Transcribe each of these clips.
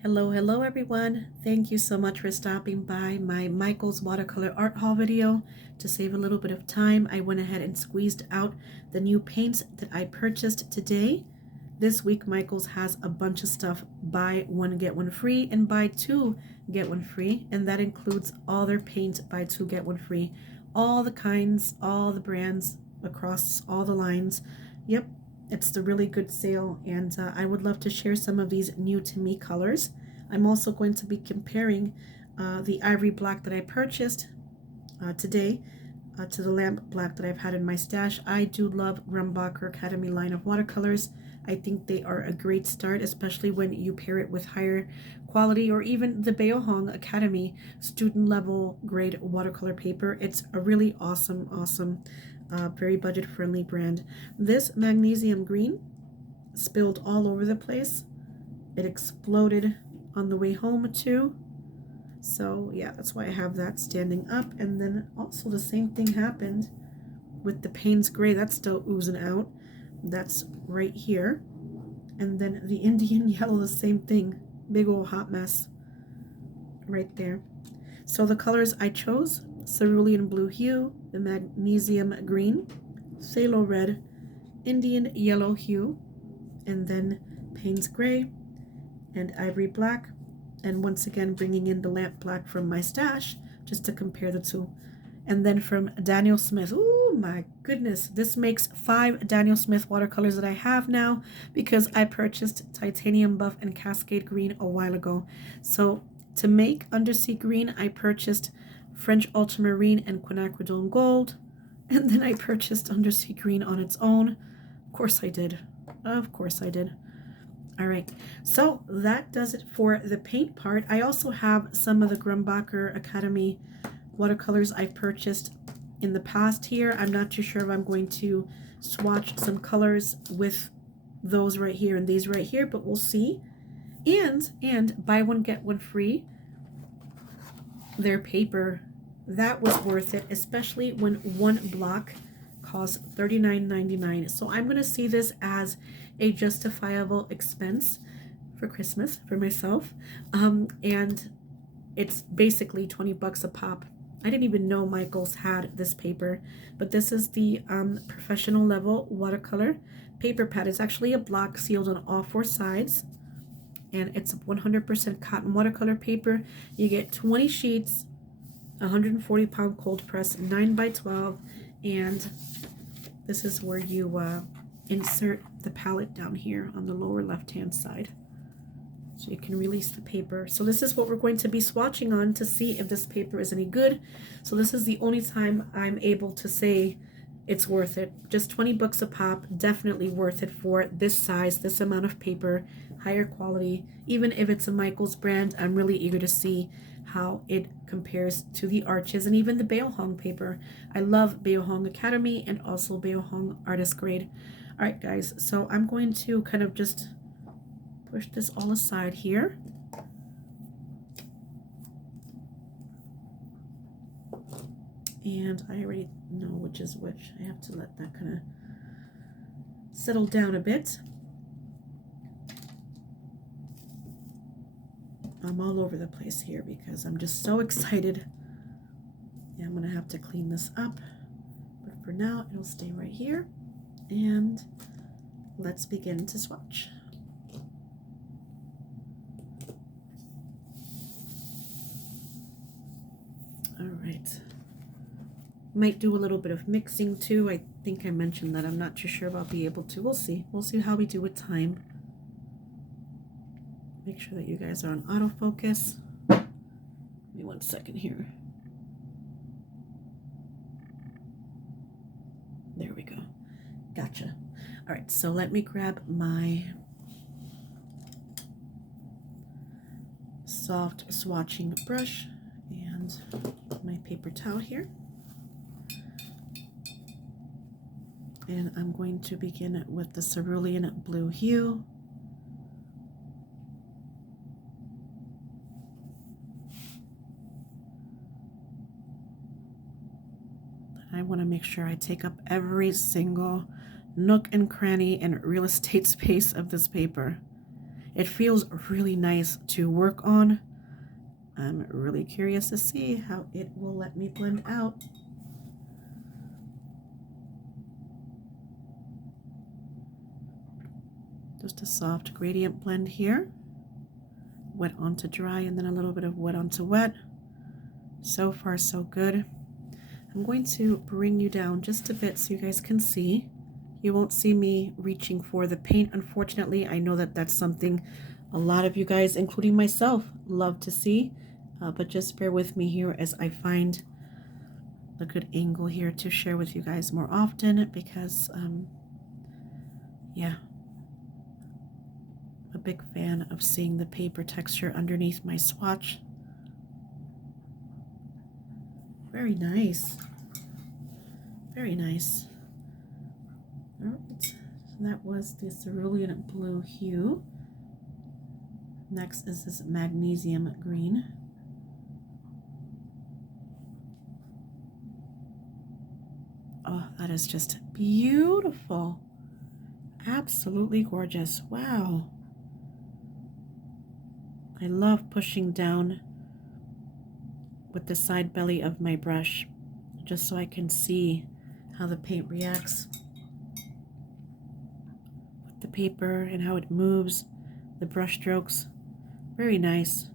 Hello everyone. Thank you so much for stopping by my Michael's watercolor art haul video. To save a little bit of time, I went ahead and squeezed out the new paints that I purchased today. This week Michael's has a bunch of stuff, buy one get one free and buy two get one free, and that includes all their paint, buy two get one free, all the kinds, all the brands across all the lines. Yep, it's the really good sale, and I would love to share some of these new to me colors. I'm also going to be comparing the ivory black that I purchased today to the lamp black that I've had in my stash. I do love Grumbacher Academy line of watercolors. I think they are a great start, especially when you pair it with higher quality, or even the Beohong Academy student level grade watercolor paper. It's a really awesome, very budget friendly brand. This magnesium green spilled all over the place. It exploded on the way home too. So yeah, that's why I have that standing up. And then also the same thing happened with the Payne's Gray. That's still oozing out. That's right here. And then the Indian Yellow, the same thing. Big old hot mess right there. So the colors I chose: cerulean blue hue, the magnesium green, phthalo red, Indian yellow hue, and then Payne's Gray and ivory black, and once again bringing in the lamp black from my stash just to compare the two. And then from Daniel Smith, oh my goodness, this makes 5 Daniel Smith watercolors that I have now, because I purchased titanium buff and cascade green a while ago. So to make undersea green, I purchased French ultramarine and quinacridone gold, and then I purchased undersea green on its own. Of course I did. All right, so that does it for the paint part. I also have some of the Grumbacher Academy watercolors I've purchased in the past here. I'm not too sure if I'm going to swatch some colors with those right here and these right here, but we'll see. And buy one get one free. Their paper, that was worth it, especially when one block costs $39.99. So I'm going to see this as a justifiable expense for Christmas for myself. And it's basically 20 bucks a pop. I didn't even know Michael's had this paper, but this is the professional level watercolor paper pad. It's actually a block sealed on all 4 sides, and it's 100% cotton watercolor paper. You get 20 sheets, 140-pound cold press, 9x12, and this is where you insert the palette down here on the lower left-hand side, so you can release the paper. So this is what we're going to be swatching on to see if this paper is any good. So this is the only time I'm able to say it's worth it. Just 20 bucks a pop, definitely worth it for this size, this amount of paper, higher quality. Even if it's a Michael's brand, I'm really eager to see how it compares to the Arches and even the Beohong paper. I love Beohong Academy and also Beohong Artist Grade. All right, guys, so I'm going to kind of just push this all aside here. And I already know which is which. I have to let that kind of settle down a bit. I'm all over the place here because I'm just so excited. Yeah, I'm gonna have to clean this up, but for now it'll stay right here. And let's begin to swatch. All right. Might do a little bit of mixing too. I think I mentioned that. I'm not too sure if I'll be able to. We'll see. We'll see how we do with time. Make sure that you guys are on autofocus. Give me 1 second here. There we go. Gotcha. All right, so let me grab my soft swatching brush and my paper towel here. And I'm going to begin with the cerulean blue hue. I want to make sure I take up every single nook and cranny and real estate space of this paper. It feels really nice to work on. I'm really curious to see how it will let me blend out. Just a soft gradient blend here. Wet onto dry and then a little bit of wet onto wet. So far so good. I'm going to bring you down just a bit so you guys can see. You won't see me reaching for the paint, unfortunately. I know that that's something a lot of you guys, including myself, love to see. But just bear with me here as I find a good angle here to share with you guys more often, because yeah, a big fan of seeing the paper texture underneath my swatch. Very nice. Very nice. All right, so that was the cerulean blue hue. Next is this magnesium green. Oh, that is just beautiful. Absolutely gorgeous. Wow. I love pushing down with the side belly of my brush just so I can see how the paint reacts with the paper and how it moves, the brush strokes. Very nice.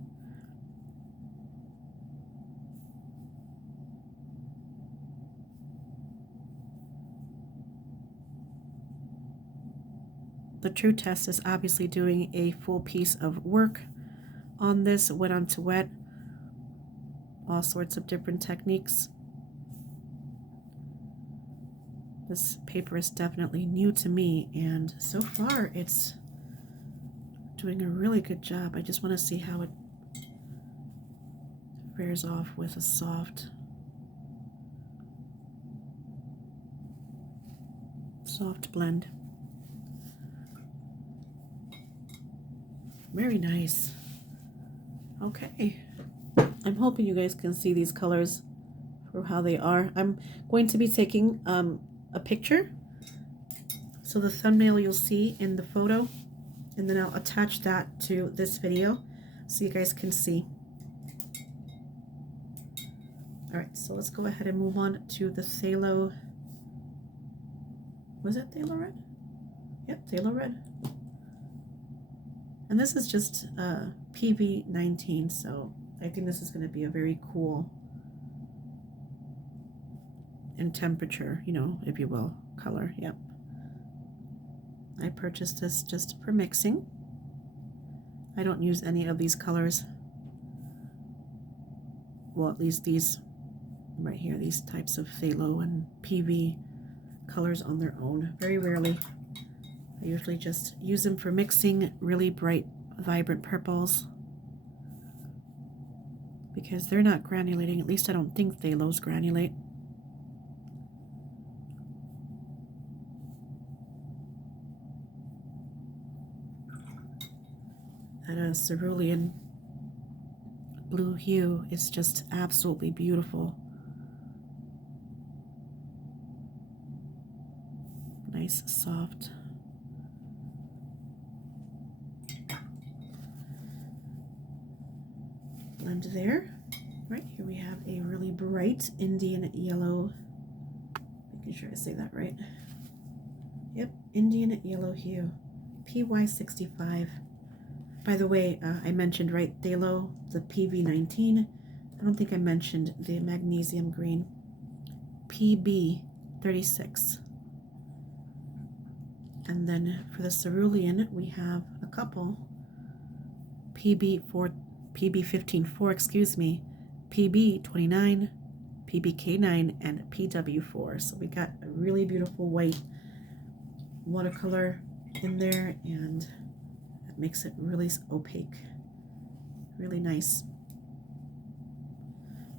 The true test is obviously doing a full piece of work on this, wet onto wet, all sorts of different techniques. This paper is definitely new to me, and so far it's doing a really good job. I just want to see how it fares off with a soft blend. Very nice. Okay, I'm hoping you guys can see these colors for how they are. I'm going to be taking a picture, so the thumbnail you'll see in the photo, and then I'll attach that to this video so you guys can see. All right, so let's go ahead and move on to the Phthalo. Was it Phthalo Red? Yep, Phthalo Red. And this is just PV19, so I think this is going to be a very cool and temperature, you know, if you will, color. Yep. I purchased this just for mixing. I don't use any of these colors. Well, at least these right here, these types of phthalo and PV colors on their own. Very rarely. I usually just use them for mixing really bright, vibrant purples, because they're not granulating. At least I don't think phthalos granulate. That cerulean blue hue is just absolutely beautiful. Nice, soft. Blend there. Right here we have a really bright Indian yellow. Making sure I say that right. Yep, Indian yellow hue. PY65. By the way, I mentioned right phthalo, the PV19. I don't think I mentioned the magnesium green. PB36. And then for the cerulean, we have a couple. PB154, excuse me, PB29, PBK9, and PW4. So we got a really beautiful white watercolor in there, and that makes it really opaque. Really nice.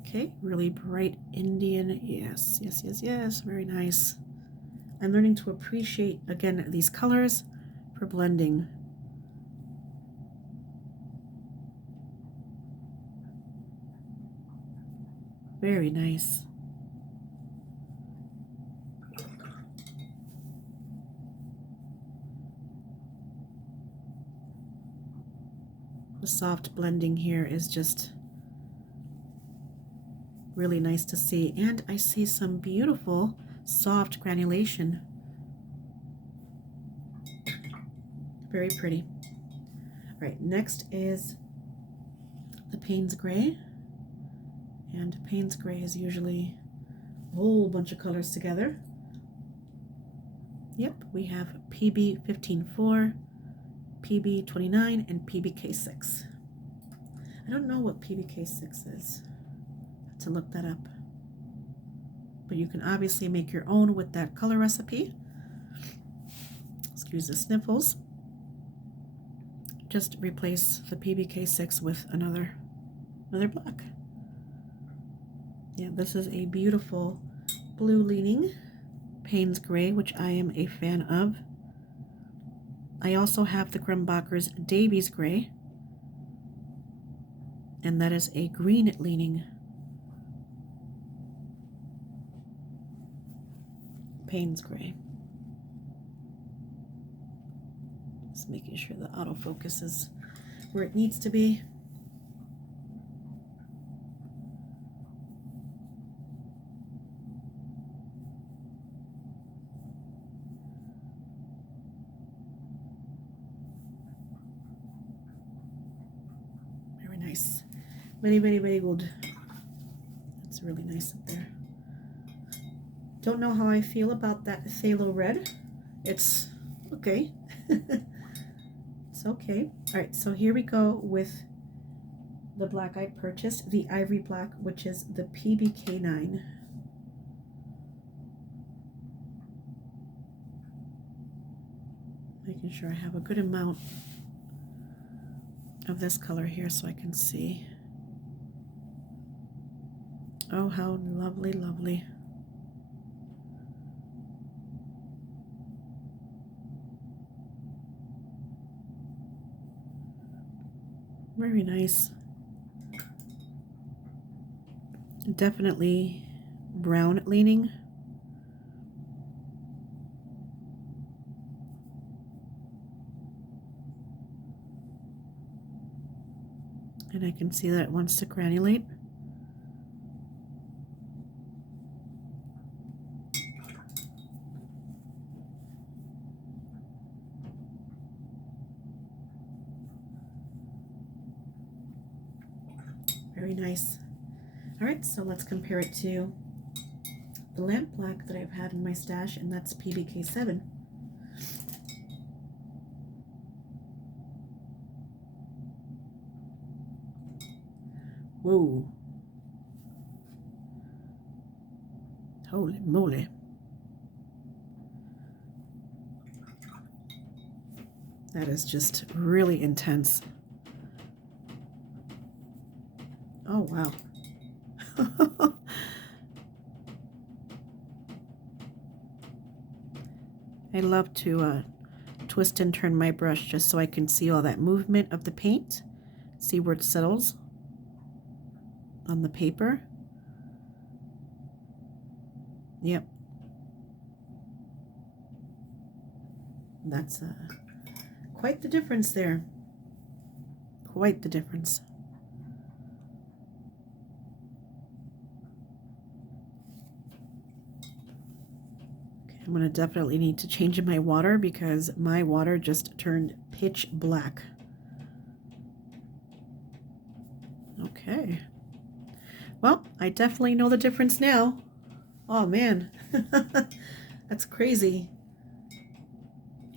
Okay, really bright Indian. Yes, yes, yes, yes. Very nice. I'm learning to appreciate, again, these colors for blending. Very nice. The soft blending here is just really nice to see. And I see some beautiful soft granulation. Very pretty. All right, next is the Payne's Gray. And Payne's Gray is usually a whole bunch of colors together. Yep, we have PB 15-4, PB 29, and PBK6. I don't know what PBK6 is. I have to look that up. But you can obviously make your own with that color recipe. Excuse the sniffles. Just replace the PBK6 with another black. Yeah, this is a beautiful blue leaning Payne's Gray, which I am a fan of. I also have the Grumbacher's Davies Gray, and that is a green leaning Payne's Gray. Just making sure the autofocus is where it needs to be. Very nice. Very, very, very good. That's really nice up there. Don't know how I feel about that phthalo red. It's okay. It's okay. All right, so here we go with the black I purchased, the Ivory Black, which is the PBK9. Making sure I have a good amount of this color here so I can see. Oh, how lovely, lovely. Very nice. Definitely brown leaning. And I can see that it wants to granulate. Very nice. All right, so let's compare it to the lamp black that I've had in my stash, and that's PBK7. Whoa. Holy moly. That is just really intense. Oh, wow. I love to twist and turn my brush just so I can see all that movement of the paint, see where it settles on the paper. Yep. That's quite the difference there. Quite the difference. I'm going to definitely need to change my water because my water just turned pitch black. Okay. Well, I definitely know the difference now. Oh man, that's crazy.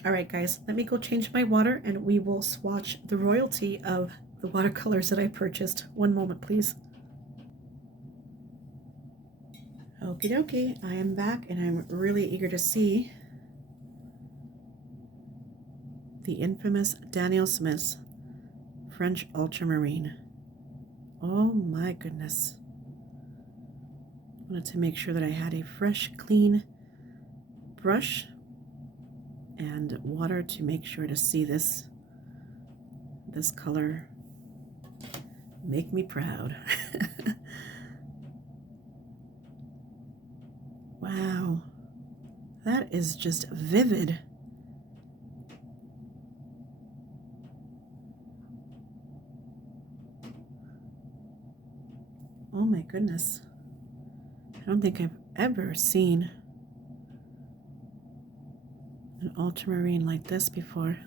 All right, guys, let me go change my water and we will swatch the royalty of the watercolors that I purchased. One moment, please. Okie dokie, I am back and I'm really eager to see the infamous Daniel Smith French Ultramarine. Oh my goodness. I wanted to make sure that I had a fresh, clean brush and water to make sure to see this color. Make me proud. Wow, that is just vivid. Oh my goodness. I don't think I've ever seen an ultramarine like this before.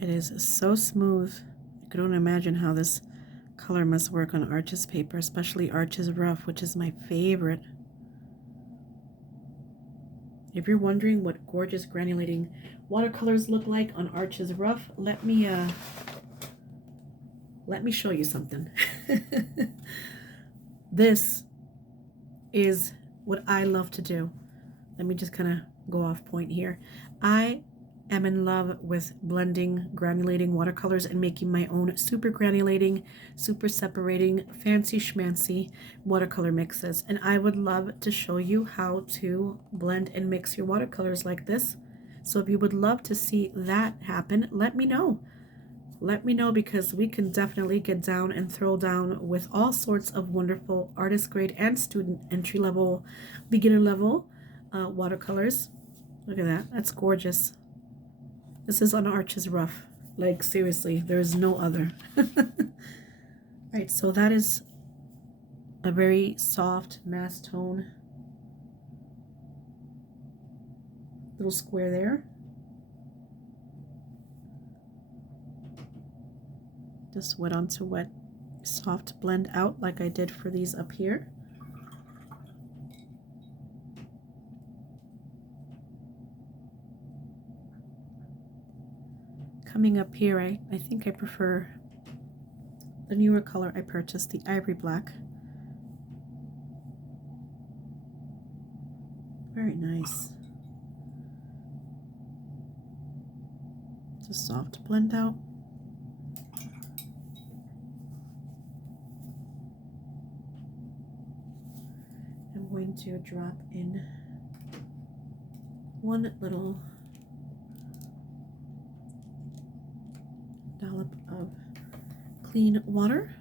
It is so smooth. I can only imagine how this color must work on Arches paper, especially Arches Rough, which is my favorite. If you're wondering what gorgeous granulating watercolors look like on Arches Rough, let me show you something. This is what I love to do. Let me just kind of go off point here. I am in love with blending granulating watercolors and making my own super granulating, super separating, fancy schmancy watercolor mixes. And I would love to show you how to blend and mix your watercolors like this. So if you would love to see that happen, let me know. Let me know, because we can definitely get down and throw down with all sorts of wonderful artist grade and student entry level, beginner level watercolors. Look at that. That's gorgeous. This is on Arches Rough. Like, seriously, there is no other. Right, so that is a very soft mass tone little square there. Just wet onto wet, soft blend out like I did for these up here. Coming up here, I think I prefer the newer color I purchased, the ivory black. Very nice. It's a soft blend out. I'm going to drop in one little dollop of clean water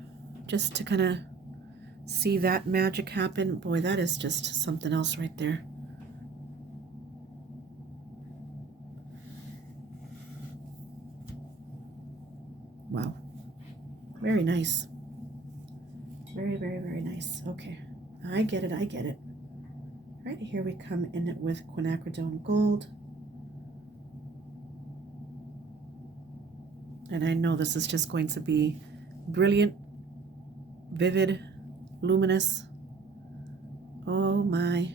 just to kind of see that magic happen. Boy, that is just something else right there. Wow. Very nice. Very, very, very nice. Okay. I get it. I get it. Right here we come in with quinacridone gold. And I know this is just going to be brilliant, vivid, luminous. Oh my.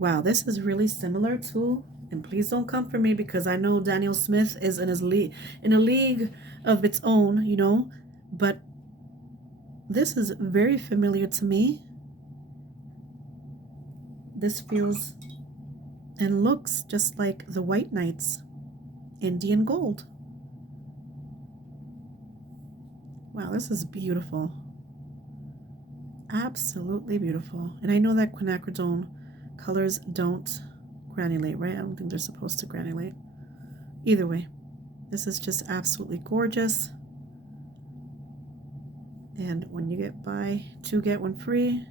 Wow, this is really similar to, and please don't come for me because I know Daniel Smith is in a league of its own, you know, but this is very familiar to me. This feels and looks just like the White Knights, Indian Gold. Wow, this is beautiful. Absolutely beautiful. And I know that quinacridone colors don't granulate, right? I don't think they're supposed to granulate. Either way, this is just absolutely gorgeous. And when you buy 2 get 1 free,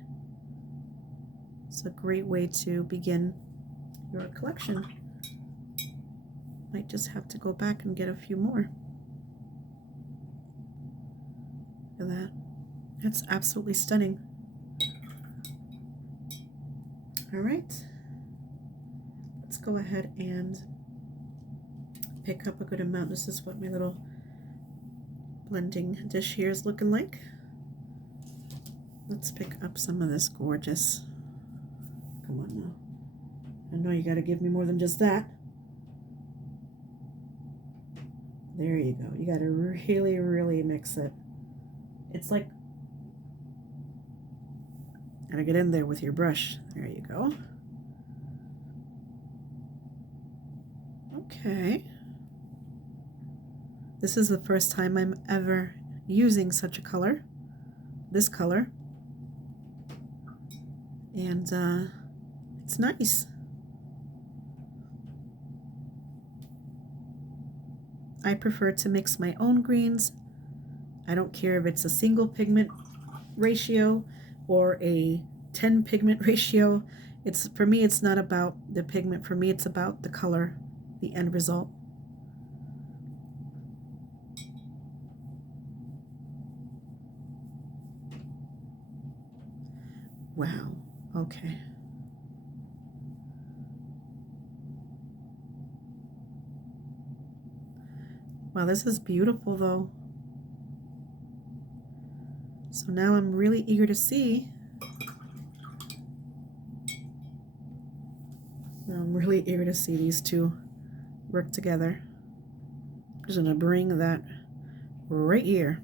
it's a great way to begin your collection. Might just have to go back and get a few more. Look at that. That's absolutely stunning. All right. Let's go ahead and pick up a good amount. This is what my little blending dish here is looking like. Let's pick up some of this gorgeous. Come on now. I know you got to give me more than just that. There you go. You got to really, really mix it. It's like, gotta get in there with your brush. There you go. Okay. This is the first time I'm ever using such a color, this color. And it's nice. I prefer to mix my own greens. I don't care if it's a single pigment ratio or a 10 pigment ratio. It's, for me, it's not about the pigment. For me, it's about the color, the end result. Wow. Okay. Wow, this is beautiful though. So now I'm really eager to see. I'm really eager to see these two work together. I'm just gonna bring that right here.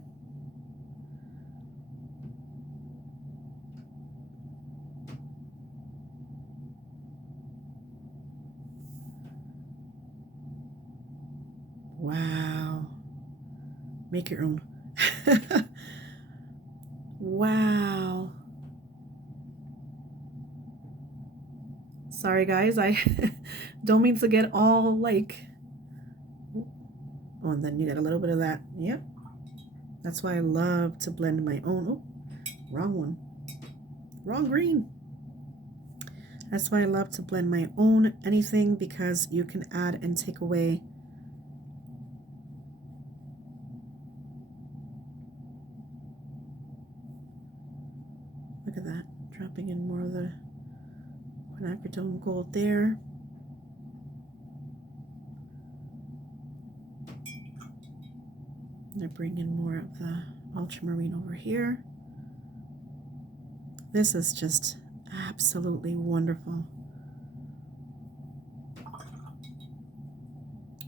Wow. Make your own. Wow. Sorry guys, I don't mean to get all like, oh, and then you get a little bit of that. Yep. That's why I love to blend my own. Oh, wrong one. Wrong green. That's why I love to blend my own anything, because you can add and take away. Look at that, dropping in more of the quinacridone gold there. And I bring in more of the ultramarine over here. This is just absolutely wonderful.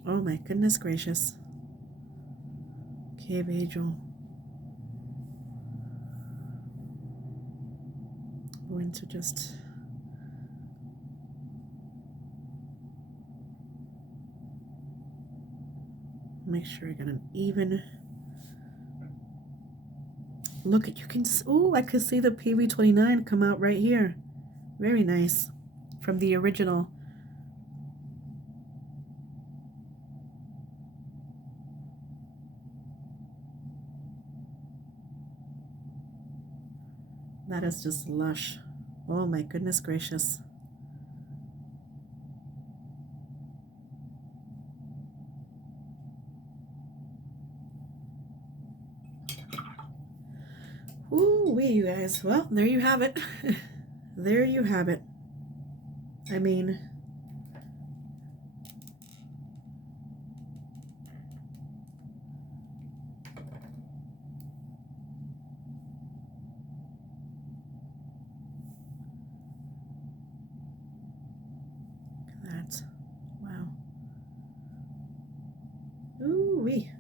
Oh my goodness gracious. Cave Angel. I'm going to just make sure I got an even look at, you can, oh, I could see the PV29 come out right here. Very nice. From the original. That is just lush. Oh my goodness gracious. Ooh-wee, you guys. Well, there you have it. There you have it. I mean, look at that. Wow. Ooh-wee.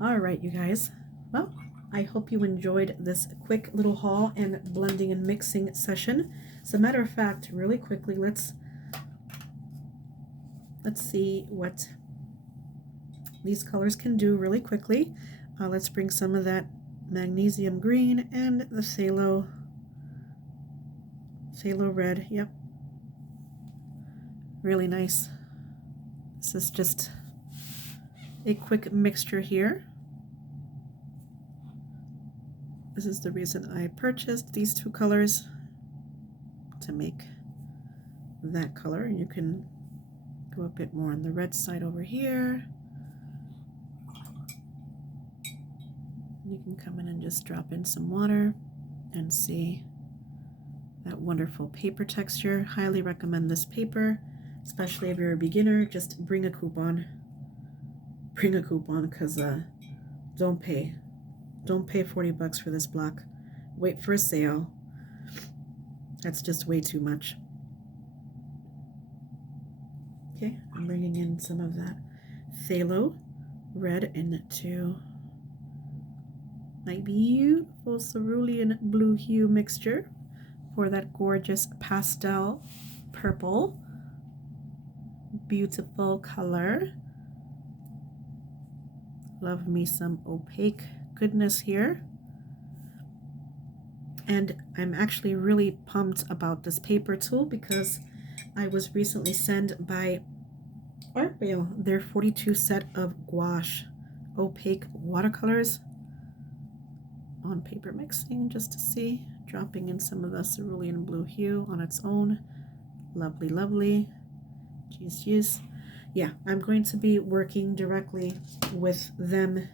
All right, you guys. Well, I hope you enjoyed this quick little haul and blending and mixing session. As a matter of fact, really quickly, let's see what these colors can do really quickly. Let's bring some of that magnesium green and the phthalo red. Yep, really nice. This is just a quick mixture here. This is the reason I purchased these two colors, to make that color, and you can go a bit more on the red side over here. You can come in and just drop in some water and see that wonderful paper texture. Highly recommend this paper, especially if you're a beginner. Just bring a coupon. Bring a coupon, because don't pay 40 bucks for this block. Wait for a sale. That's just way too much. Okay, I'm bringing in some of that phthalo red into my beautiful cerulean blue hue mixture for that gorgeous pastel purple. Beautiful color. Love me some opaque goodness here. And I'm actually really pumped about this paper tool, because I was recently sent by Art Bale their 42 set of gouache opaque watercolors. on paper mixing just to see, dropping in some of the cerulean blue hue on its own. Lovely, lovely. Jeez, jeez. Yeah, I'm going to be working directly with them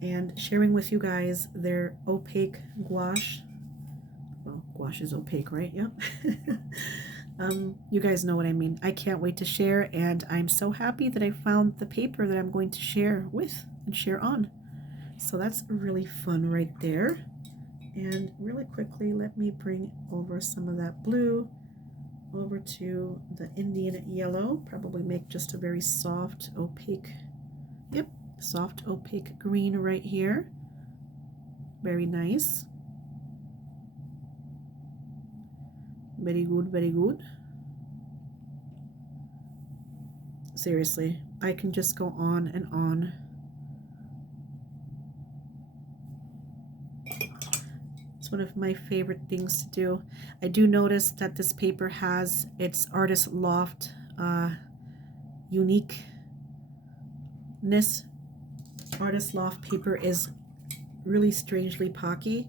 and sharing with you guys their opaque gouache. Well, gouache is opaque, right? Yep. You guys know what I mean. I can't wait to share, and I'm so happy that I found the paper that I'm going to share with and share on. So that's really fun right there. And really quickly, let me bring over some of that blue over to the Indian yellow. Probably make just a very soft, opaque, yep, soft, opaque green right here. Very nice. Very good, very good. Seriously, I can just go on and on. It's one of my favorite things to do. I do notice that this paper has its artist Loft uniqueness. Artist Loft paper is really strangely pocky.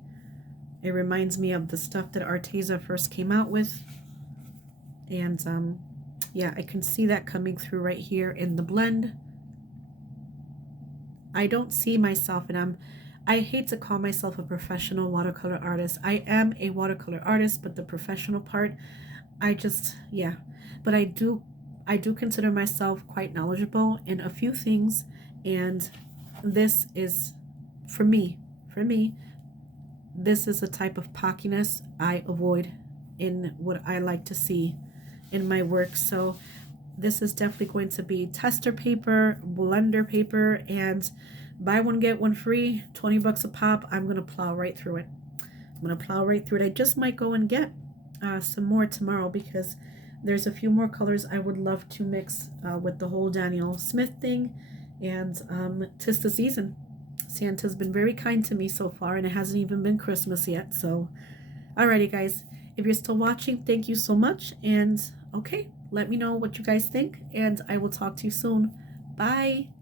It reminds me of the stuff that Arteza first came out with. And yeah, I can see that coming through right here in the blend. I don't see myself, and I hate to call myself a professional watercolor artist. I am a watercolor artist, but the professional part, yeah. But I do consider myself quite knowledgeable in a few things, and this is, for me, this is a type of pockiness I avoid in what I like to see in my work. So this is definitely going to be tester paper, blender paper, and buy one get one free, 20 bucks a pop. I'm gonna plow right through it. I just might go and get some more tomorrow, because there's a few more colors I would love to mix with the whole Daniel Smith thing. And 'tis the season. Santa's been very kind to me so far, and it hasn't even been Christmas yet. So alrighty guys, if you're still watching, thank you so much. And okay, let me know what you guys think, and I will talk to you soon. Bye.